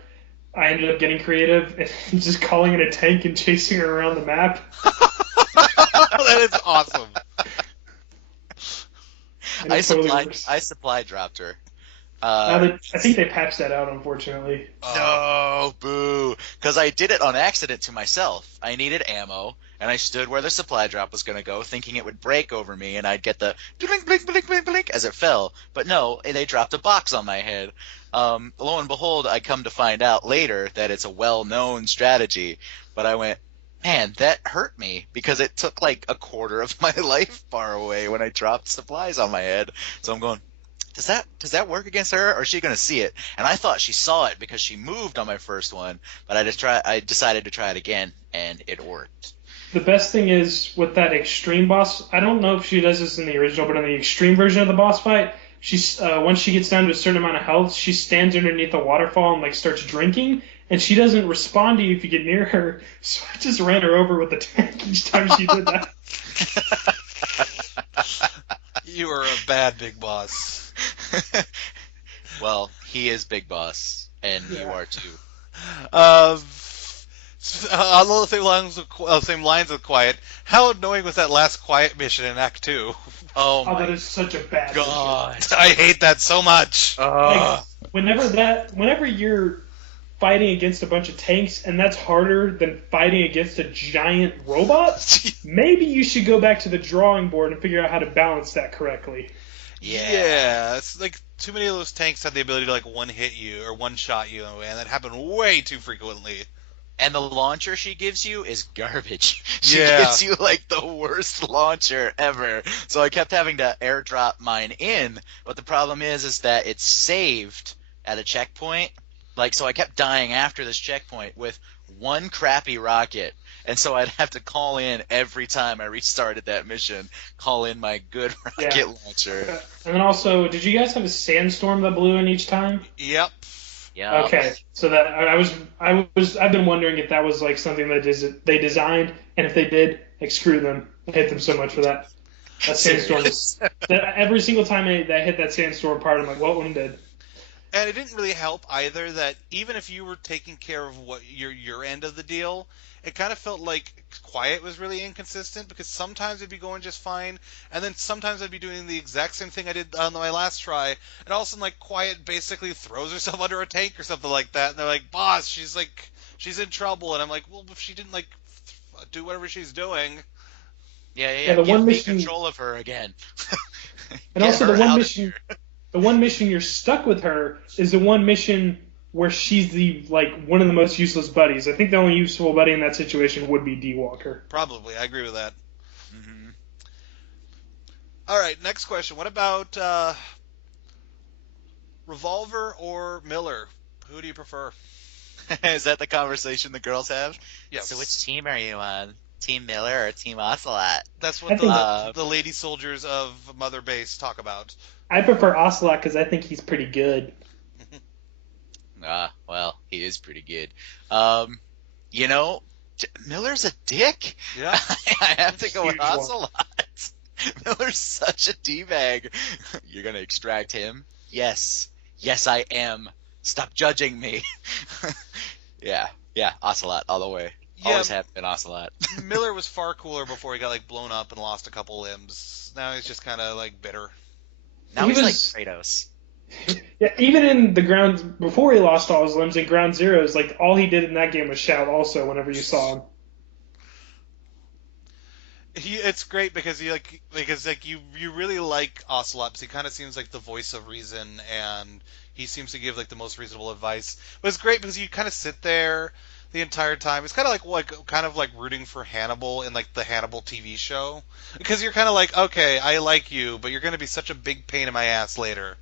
I ended up getting creative and just calling in a tank and chasing her around the map. That is awesome. I supply dropped her. I think they patched that out, unfortunately. No, boo. Because I did it on accident to myself. I needed ammo, and I stood where the supply drop was going to go, thinking it would break over me, and I'd get the blink, blink, blink, blink, blink as it fell. But no, they dropped a box on my head. Lo and behold, I come to find out later that it's a well-known strategy. But I went, man, that hurt me, because it took like a quarter of my life bar away when I dropped supplies on my head. So I'm going, does that work against her, or is she going to see it? And I thought she saw it because she moved on my first one, but I decided to try it again, and it worked. The best thing is with that extreme boss, I don't know if she does this in the original, but in the extreme version of the boss fight, she's once she gets down to a certain amount of health, she stands underneath a waterfall and like starts drinking, and she doesn't respond to you if you get near her. So I just ran her over with the tank each time she did that. You are a bad big boss. Well, he is Big Boss, and you are too. On the same lines with Quiet, how annoying was that last Quiet mission in Act 2? Oh my that is such a bad God. mission. I hate that so much. Like, whenever you're fighting against a bunch of tanks, and that's harder than fighting against a giant robot, maybe you should go back to the drawing board and figure out how to balance that correctly. Yeah, it's like too many of those tanks have the ability to like one-hit you or one-shot you, and that happened way too frequently. And the launcher she gives you is garbage. She gives you like the worst launcher ever. So I kept having to airdrop mine in, but the problem is that it's saved at a checkpoint. Like, so I kept dying after this checkpoint with one crappy rocket. And so I'd have to call in every time I restarted that mission, call in my good rocket launcher. And then also, did you guys have a sandstorm that blew in each time? Yep. Yeah. Okay, so that I've been wondering if that was like something that they designed, and if they did, like screw them. I hate them so much for that. That sandstorm. Every single time I hit that sandstorm part, I'm like, what one did? And it didn't really help either that even if you were taking care of what your end of the deal, it kind of felt like Quiet was really inconsistent, because sometimes it'd be going just fine, and then sometimes I'd be doing the exact same thing I did on my last try, and all of a sudden, like, Quiet basically throws herself under a tank or something like that, and they're like, boss, she's in trouble, and I'm like, well, if she didn't, like, do whatever she's doing. Yeah, the one mission, control of her again. And also the one mission you're stuck with her is the one mission where she's one of the most useless buddies. I think the only useful buddy in that situation would be D-Walker. Probably, I agree with that. Mm-hmm. All right, next question. What about Revolver or Miller? Who do you prefer? Is that the conversation the girls have? Yes. So which team are you on? Team Miller or Team Ocelot? That's what the lady soldiers of Mother Base talk about. I prefer Ocelot because I think he's pretty good. Well, he is pretty good. Miller's a dick. Yeah. I have to go with Ocelot. Miller's such a D-bag. You're going to extract him? Yes. Yes, I am. Stop judging me. Yeah, Ocelot all the way. Always have been Ocelot. Miller was far cooler before he got like blown up and lost a couple limbs. Now he's just kind of like bitter. Now He he's was- like Kratos. Yeah, even in the ground before he lost all his limbs in Ground Zeroes, like all he did in that game was shout. Also, whenever you saw him, It's great because you really like Ocelot because he kind of seems like the voice of reason and he seems to give like the most reasonable advice. But it's great because you kind of sit there the entire time. It's kind of like rooting for Hannibal in like the Hannibal TV show because you're kind of like, okay, I like you, but you're going to be such a big pain in my ass later.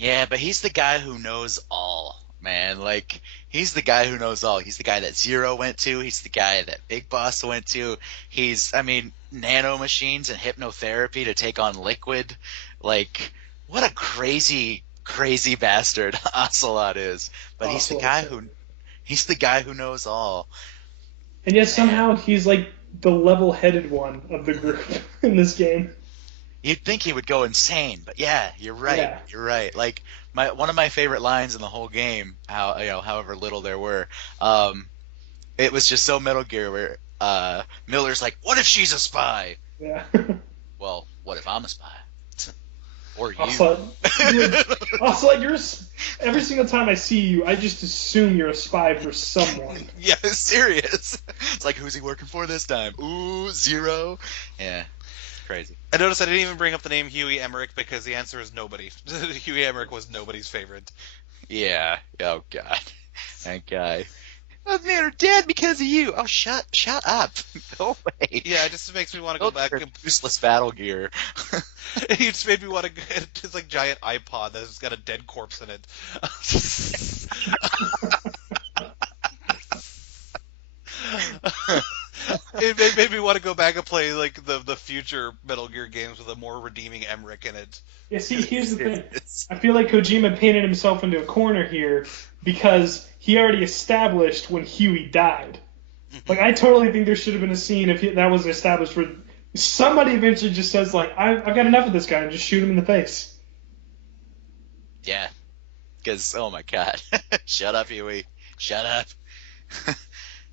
Yeah, but he's the guy who knows all, man. Like, he's the guy who knows all. He's the guy that Zero went to. He's the guy that Big Boss went to. Nanomachines and hypnotherapy to take on Liquid. Like, what a crazy, crazy bastard Ocelot is. But he's the guy who knows all. and yet somehow he's like the level-headed one of the group in this game. You'd think he would go insane, but yeah, you're right. Yeah. You're right. Like one of my favorite lines in the whole game, however little there were, it was just so Metal Gear where Miller's like, "What if she's a spy?" Yeah. Well, what if I'm a spy? Or you? Also, every single time I see you, I just assume you're a spy for someone. Yeah, serious. It's like, who's he working for this time? Ooh, Zero. Yeah, crazy. I noticed I didn't even bring up the name Huey Emmerich because the answer is nobody. Huey Emmerich was nobody's favorite. Yeah. Oh God, that guy. I was made her dead because of you. Oh, shut up. Go away. Yeah, it just makes me want to go back and useless battle gear. It just made me want to get this like giant iPod that's got a dead corpse in it. It made me want to go back and play like the future Metal Gear games with a more redeeming Emmerich in it. Yeah, see, here's the thing. I feel like Kojima painted himself into a corner here because he already established when Huey died. Like, I totally think there should have been a scene if that was established where somebody eventually just says, like, I've got enough of this guy and just shoot him in the face. Yeah. Because, oh my God. Shut up, Huey. Shut up.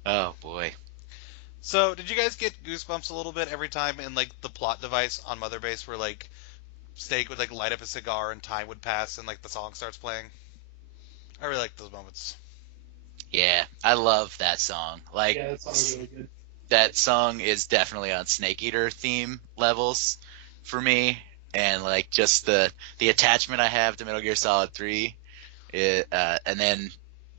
Oh, boy. So, did you guys get goosebumps a little bit every time in like the plot device on Mother Base where like Snake would like light up a cigar and time would pass and like the song starts playing? I really like those moments. Yeah, I love that song. Like, Yeah, that song's really good. that song is definitely on Snake Eater theme levels for me, and like just the attachment I have to Metal Gear Solid 3, and then,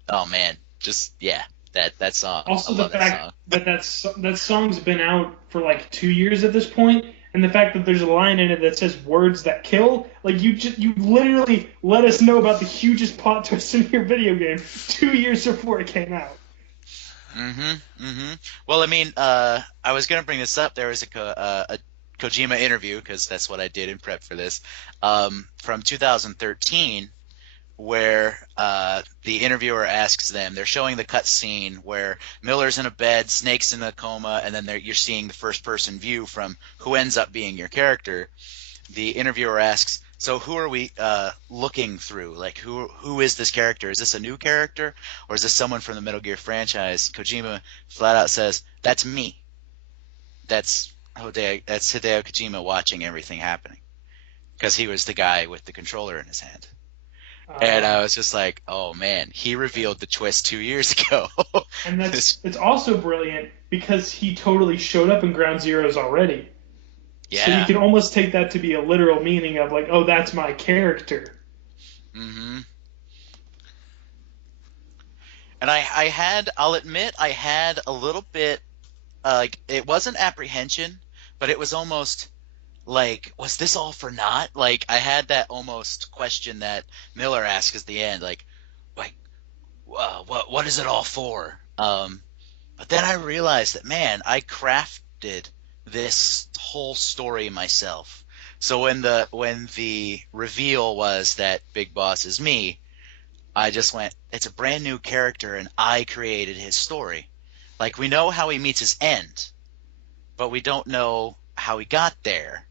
oh man, just yeah, that song. Also, I the love fact that song. that song's been out for like 2 years at this point, and the fact that there's a line in it that says "words that kill," like you literally let us know about the hugest plot twist in your video game 2 years before it came out. Well, I mean, I was gonna bring this up. There was a Kojima interview, because that's what I did in prep for this, from 2013, where the interviewer asks them, they're showing the cut scene where Miller's in a bed, Snake's in a coma, and then you're seeing the first-person view from who ends up being your character. The interviewer asks, so who are we looking through? Like, who is this character? Is this a new character, or is this someone from the Metal Gear franchise? Kojima flat out says, that's me. That's Hideo Kojima watching everything happening, because he was the guy with the controller in his hand. And I was just like, oh man, he revealed the twist 2 years ago. And it's also brilliant because he totally showed up in Ground Zeroes already. Yeah. So you can almost take that to be a literal meaning of like, oh, that's my character. Mm-hmm. And I'll admit, I had a little bit, like, it wasn't apprehension, but it was almost like, was this all for naught? Like, I had that almost question that Miller asked at the end, like, what is it all for? But then I realized that, man, I crafted this whole story myself. So when the reveal was that Big Boss is me, I just went, it's a brand new character, and I created his story. Like, we know how he meets his end, but we don't know how he got there.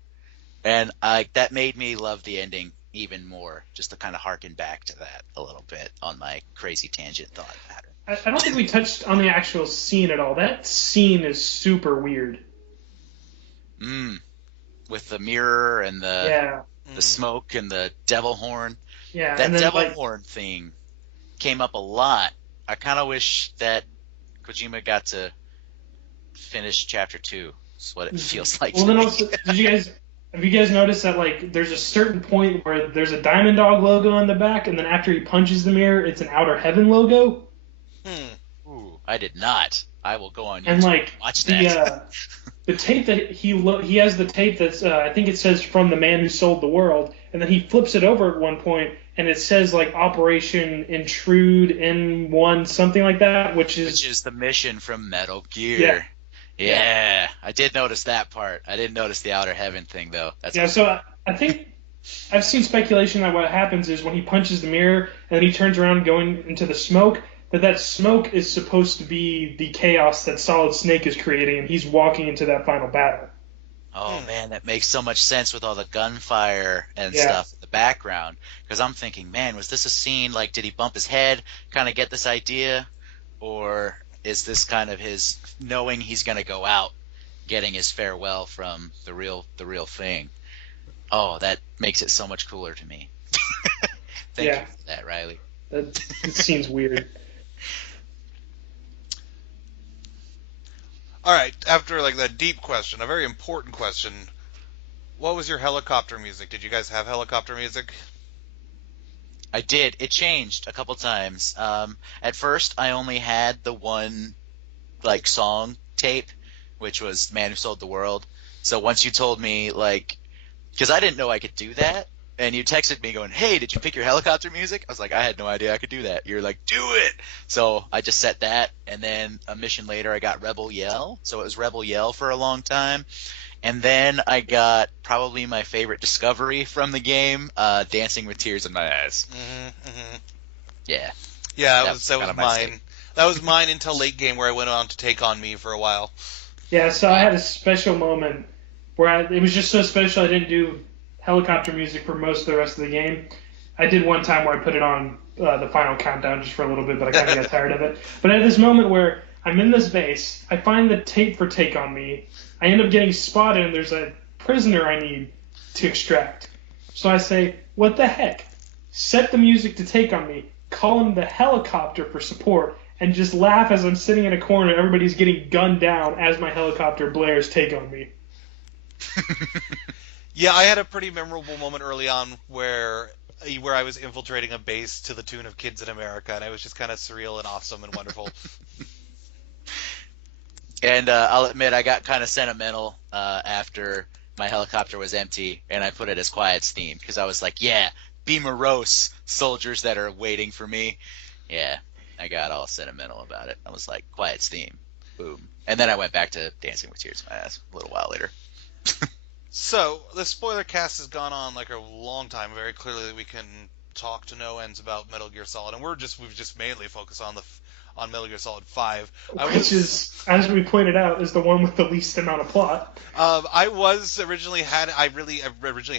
And that made me love the ending even more, just to kind of harken back to that a little bit on my crazy tangent thought pattern. I don't think we touched on the actual scene at all. That scene is super weird. With the mirror and the smoke and the devil horn. Yeah, that and then, devil horn thing came up a lot. I kind of wish that Kojima got to finish Chapter 2. That's what it feels like. Well, then also, have you guys noticed that like there's a certain point where there's a Diamond Dog logo on the back, and then after he punches the mirror, it's an Outer Heaven logo? Ooh, I did not. I will go on YouTube and like watch that. The tape that he has the tape that's I think it says from the man who sold the world, and then he flips it over at one point and it says like Operation Intrude N1 something like that, which is the mission from Metal Gear. Yeah, I did notice that part. I didn't notice the Outer Heaven thing though. That's awesome. So I think I've seen speculation that what happens is when he punches the mirror and then he turns around going into the smoke, that smoke is supposed to be the chaos that Solid Snake is creating, and he's walking into that final battle. Oh, man, that makes so much sense with all the gunfire and stuff in the background. Because I'm thinking, man, was this a scene, like, did he bump his head, kind of get this idea? Or is this kind of his knowing he's going to go out, getting his farewell from the real thing? Oh, that makes it so much cooler to me. Thank you for that, Riley. That seems weird. All right, after like that deep question, a very important question, what was your helicopter music? Did you guys have helicopter music? I did. It changed a couple times. At first, I only had the one like song tape, which was "Man Who Sold the World." So once you told me, like, because I didn't know I could do that, and you texted me going, "Hey, did you pick your helicopter music?" I was like, I had no idea I could do that. You're like, do it! So I just set that, and then a mission later I got Rebel Yell. So it was Rebel Yell for a long time. And then I got probably my favorite discovery from the game, Dancing with Tears in My Eyes. Yeah. Yeah, that was mine. That was mine until late game where I went on to Take On Me for a while. Yeah, so I had a special moment where it was just so special I didn't do helicopter music for most of the rest of the game. I did one time where I put it on the final countdown just for a little bit, but I kind of got tired of it. But I had this moment where I'm in this base, I find the tape for Take On Me, I end up getting spotted, and there's a prisoner I need to extract. So I say, what the heck? Set the music to Take On Me, call him the helicopter for support, and just laugh as I'm sitting in a corner, everybody's getting gunned down as my helicopter blares Take On Me. Yeah, I had a pretty memorable moment early on where I was infiltrating a base to the tune of Kids in America, and it was just kind of surreal and awesome and wonderful. And I'll admit, I got kind of sentimental after my helicopter was empty, and I put it as Quiet's theme, because I was like, yeah, be morose, soldiers that are waiting for me. Yeah, I got all sentimental about it. I was like, Quiet's theme, boom. And then I went back to Dancing with Tears in My Eyes a little while later. So, the spoiler cast has gone on like a long time. Very clearly we can talk to no ends about Metal Gear Solid, and we've just mainly focused on Metal Gear Solid 5. Which is, as we pointed out, is the one with the least amount of plot. I originally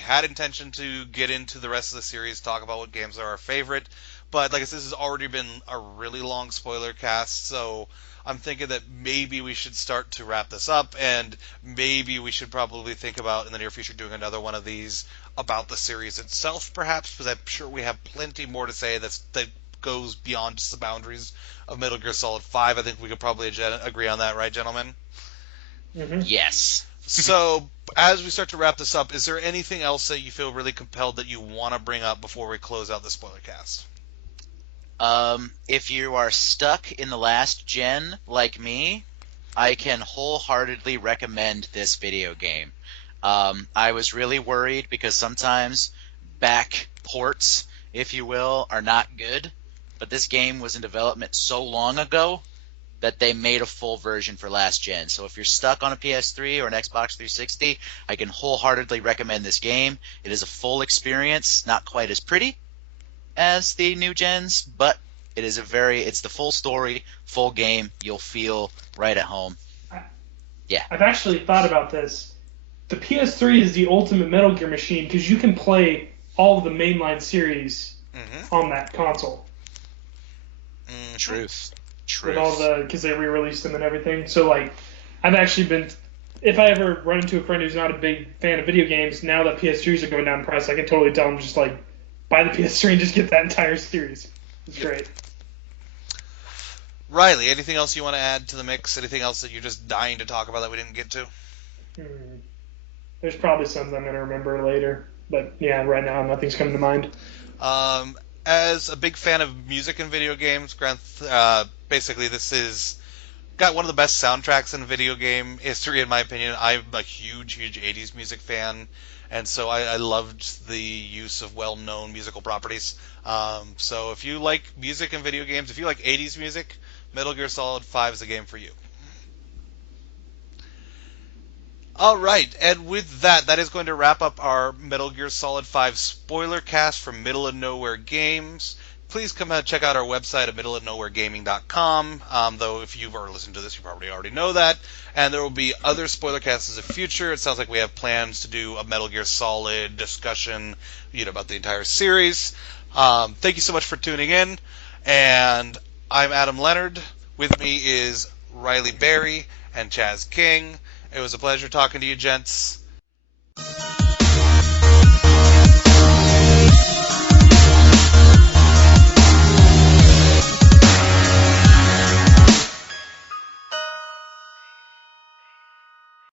had intention to get into the rest of the series, talk about what games are our favorite, but like I said, this has already been a really long spoiler cast, so I'm thinking that maybe we should start to wrap this up, and maybe we should probably think about in the near future doing another one of these about the series itself, perhaps, because I'm sure we have plenty more to say that goes beyond just the boundaries of Metal Gear Solid 5. I think we could probably agree on that, right, gentlemen? Mm-hmm. Yes. So, as we start to wrap this up, is there anything else that you feel really compelled that you want to bring up before we close out the spoiler cast? If you are stuck in the last gen like me, I can wholeheartedly recommend this video game. I was really worried because sometimes back ports, if you will, are not good, but this game was in development so long ago that they made a full version for last gen. So if you're stuck on a PS3 or an Xbox 360, I can wholeheartedly recommend this game. It is a full experience, not quite as pretty as the new gens, but it's the full story, full game. You'll feel right at home. Yeah. I've actually thought about this. The PS3 is the ultimate Metal Gear machine because you can play all of the mainline series on that console. Truth. with all because they re-released them and everything. So like, I've actually been, if I ever run into a friend who's not a big fan of video games, now that PS3s are going down in price, I can totally tell them just like buy the PS3 and just get that entire series. It's great. Riley, anything else you want to add to the mix? Anything else that you're just dying to talk about that we didn't get to? There's probably some I'm going to remember later. But yeah, right now nothing's coming to mind. As a big fan of music in video games, basically this is got one of the best soundtracks in video game history, in my opinion. I'm a huge 80s music fan, and so I loved the use of well-known musical properties. So if you like music in video games, if you like 80s music, Metal Gear Solid 5 is a game for you. All right, and with that is going to wrap up our Metal Gear Solid 5 spoiler cast from Middle of Nowhere Games. Please come and check out our website at middleofnowheregaming.com. Though if you've already listened to this, you probably already know that. And there will be other spoiler casts in the future. It sounds like we have plans to do a Metal Gear Solid discussion, about the entire series. Thank you so much for tuning in. And I'm Adam Leonard. With me is Riley Berry and Chaz King. It was a pleasure talking to you, gents.